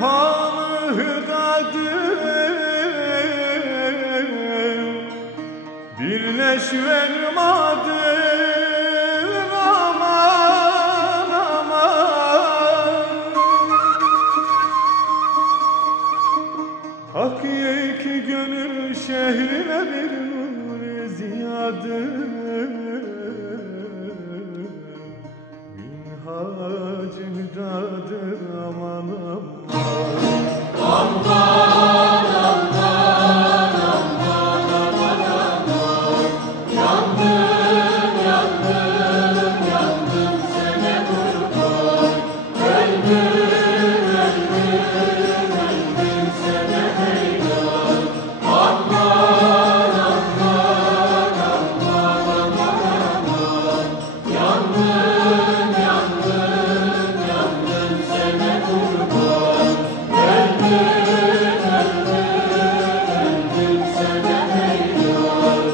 hanıdadır, birleşvermadır aman aman. Hakiki gönül şehrine bir nur ziyadır, minhacı hüdadır aman aman. Aman aman aman aman aman. Yandım yandım yandım sene kurban. Öldüm öldüm öldüm sene heyran. Aman aman aman aman. Yandım yandım yandım sene kurban. Öldüm öldüm sene heyran.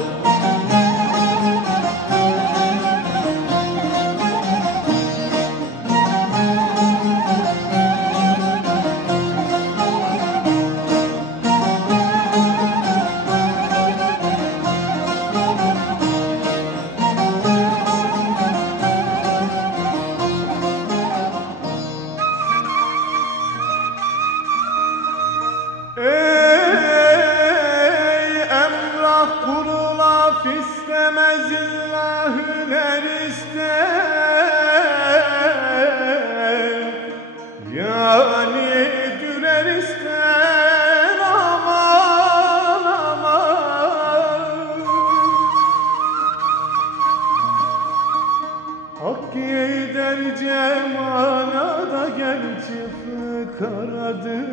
Ey emrah kurulaf istemez illahüler ister, yani düler ister aman aman. Hakkı der cemana da gerçi fıkaradır,